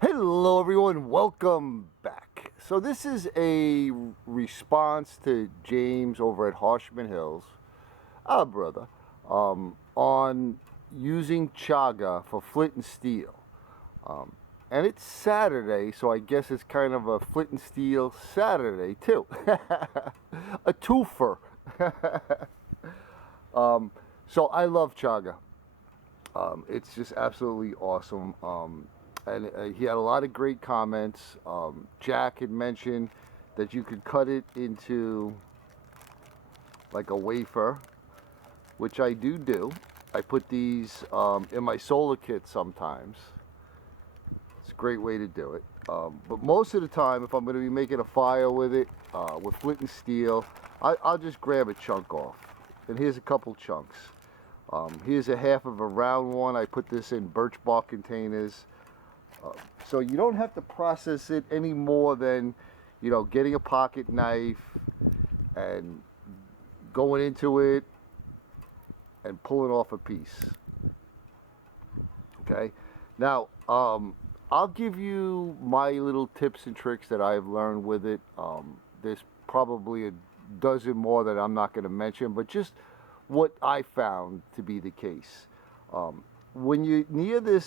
Hello everyone, welcome back. So this is a response to James over at Harshman Hills, our brother, on using Chaga for flint and steel. And it's Saturday, so I guess it's kind of a flint and steel Saturday too. A twofer. So I love Chaga. It's just absolutely awesome. And he had a lot of great comments. Jack had mentioned that you could cut it into like a wafer, which I do. I put these in my solar kit sometimes. It's a great way to do it. But most of the time, if I'm going to be making a fire with it, with flint and steel, I'll just grab a chunk off. And here's a couple chunks. Here's a half of a round one. I put this in birch bark containers. So you don't have to process it any more than, getting a pocket knife and going into it and pulling off a piece. Okay. Now, I'll give you my little tips and tricks that I've learned with it. There's probably a dozen more that I'm not going to mention, but just what I found to be the case. When you're near the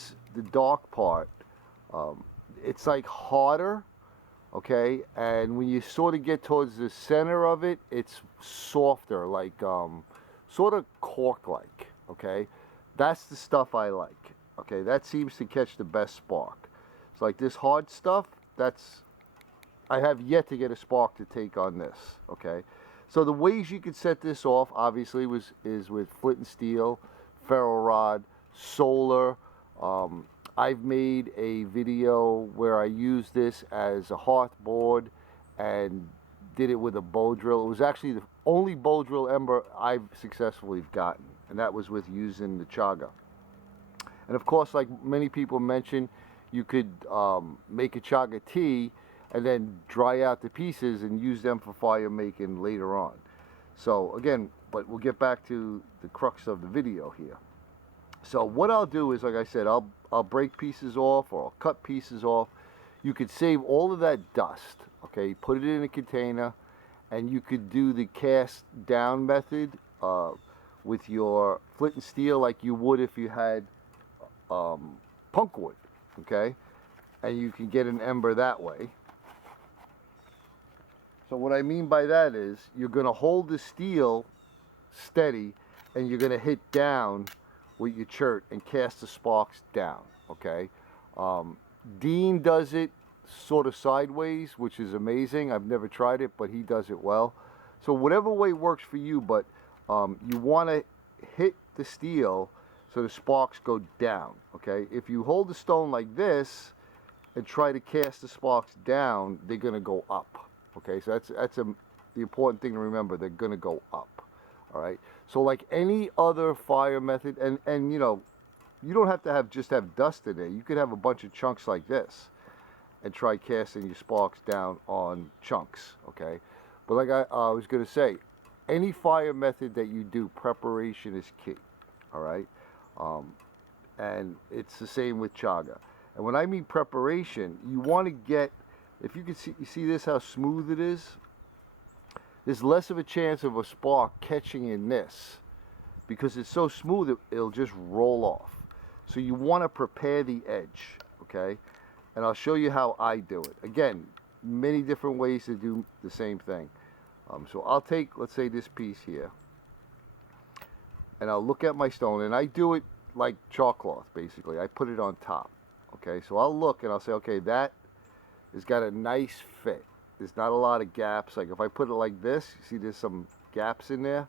dark part, it's like harder, okay? And when you sort of get towards the center of it, it's softer, like sort of cork-like, okay? That's the stuff I like, okay? That seems to catch the best spark. It's like this hard stuff, I have yet to get a spark to take on this, okay? So the ways you could set this off, obviously, is with flint and steel, ferro rod, solar. I've made a video where I used this as a hearth board and did it with a bow drill. It was actually the only bow drill ember I've successfully gotten, and that was with using the Chaga. And of course, like many people mentioned, you could make a Chaga tea and then dry out the pieces and use them for fire making later on. So again, but we'll get back to the crux of the video here. So what I'll do is, like I said, I'll break pieces off, or I'll cut pieces off. You could save all of that dust, okay? Put it in a container, and you could do the cast down method with your flint and steel like you would if you had punk wood, okay? And you can get an ember that way. So what I mean by that is you're going to hold the steel steady, and you're going to hit down with your chert and cast the sparks down, okay? Dean does it sort of sideways, which is amazing. I've never tried it, but he does it well. So whatever way works for you, but you want to hit the steel so the sparks go down, okay? If you hold the stone like this and try to cast the sparks down, they're going to go up, okay? So that's the important thing to remember. They're going to go up. All right. So like any other fire method, and you don't have to just have dust in there. You could have a bunch of chunks like this and try casting your sparks down on chunks, okay? But like I was going to say, any fire method that you do, preparation is key, all right? And it's the same with Chaga. And when I mean preparation, you want to get, if you can see, you see this, how smooth it is? There's less of a chance of a spark catching in this because it's so smooth it'll just roll off. So you want to prepare the edge, okay? And I'll show you how I do it. Again, many different ways to do the same thing. So I'll take, let's say, this piece here, and I'll look at my stone, and I do it like chalk cloth, basically. I put it on top, okay? So I'll look and I'll say, okay, that has got a nice fit. There's not a lot of gaps. Like if I put it like this, you see there's some gaps in there.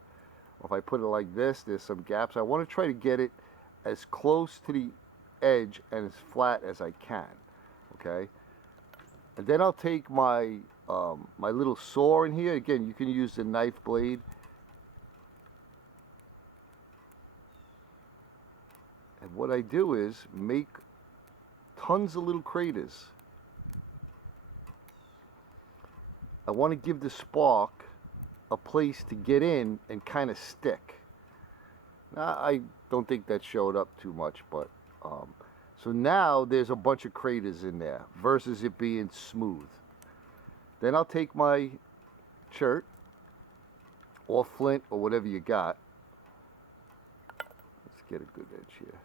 Or if I put it like this, there's some gaps. I want to try to get it as close to the edge and as flat as I can, okay? And then I'll take my my little saw in here. Again, you can use the knife blade. And what I do is make tons of little craters. I want to give the spark a place to get in and kind of stick. I don't think that showed up too much, but so now there's a bunch of craters in there versus it being smooth. Then I'll take my chert or flint or whatever you got. Let's get a good edge here.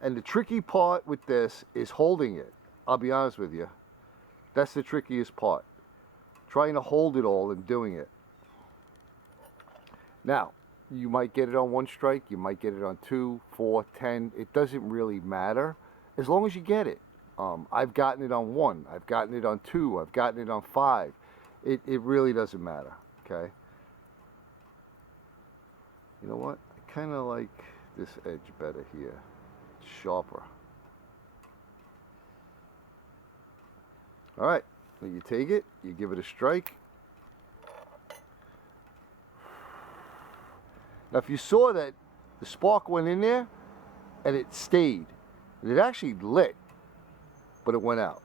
And the tricky part with this is holding it. I'll be honest with you. That's the trickiest part. Trying to hold it all and doing it. Now, you might get it on one strike, you might get it on 2, 4, 10. It doesn't really matter as long as you get it. I've gotten it on 1, I've gotten it on 2, I've gotten it on 5. It really doesn't matter, okay? You know what? I kind of like this edge better here. It's sharper. All right, now you take it, you give it a strike. Now if you saw that the spark went in there and it stayed, and it actually lit, but it went out.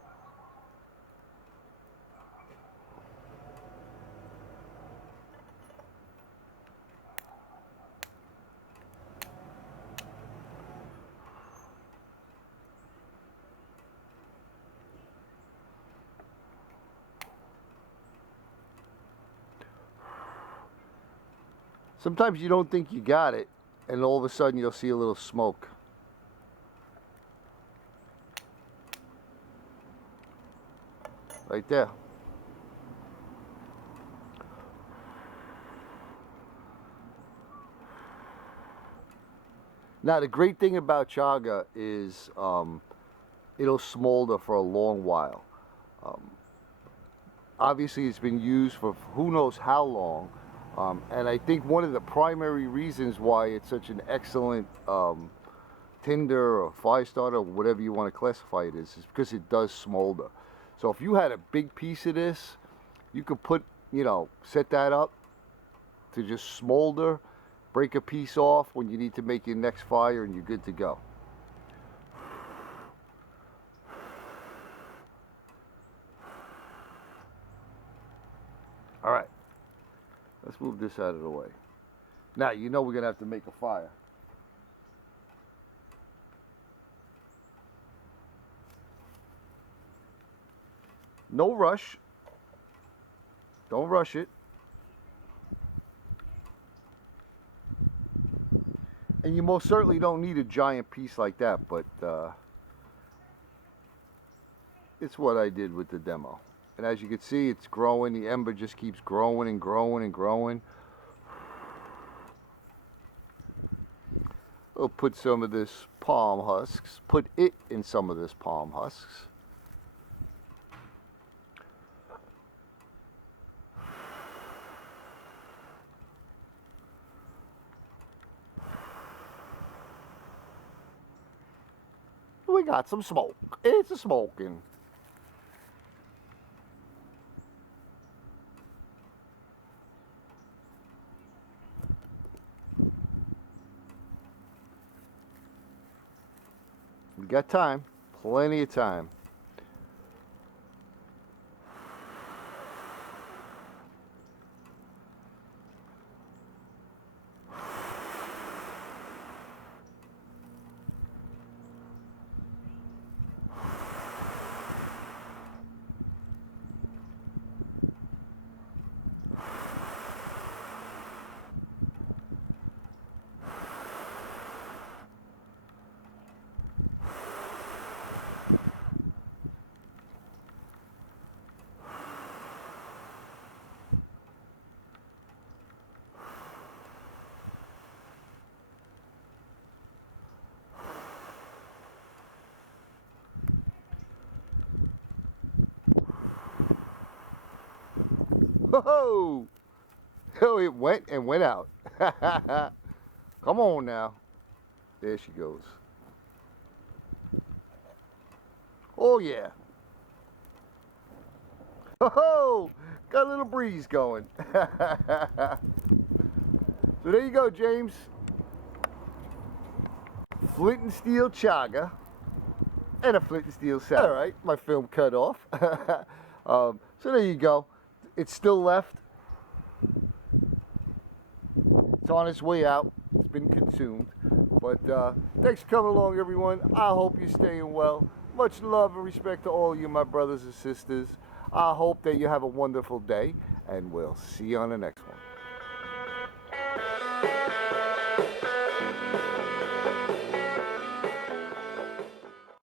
Sometimes you don't think you got it, and all of a sudden you'll see a little smoke. Right there. Now the great thing about chaga is it'll smolder for a long while. Obviously it's been used for who knows how long. And I think one of the primary reasons why it's such an excellent tinder or fire starter, or whatever you want to classify it is because it does smolder. So if you had a big piece of this, you could put, you know, set that up to just smolder, break a piece off when you need to make your next fire, and you're good to go. All right. Let's move this out of the way. Now, you know we're going to have to make a fire. No rush. Don't rush it. And you most certainly don't need a giant piece like that, but it's what I did with the demo. And as you can see, it's growing. The ember just keeps growing and growing and growing. We'll put some of this palm husks, put it in some of this palm husks. We got some smoke. It's a smoking. We got time, plenty of time. Whoa! Oh, it went and went out. Come on now. There she goes. Oh yeah. Oh, got a little breeze going. So there you go, James. Flint and steel chaga. and a flint and steel sound. All right, my film cut off. So there you go. It's still left. It's on its way out. It's been consumed. But thanks for coming along, everyone. I hope you're staying well. Much love and respect to all you, my brothers and sisters. I hope that you have a wonderful day, and we'll see you on the next one.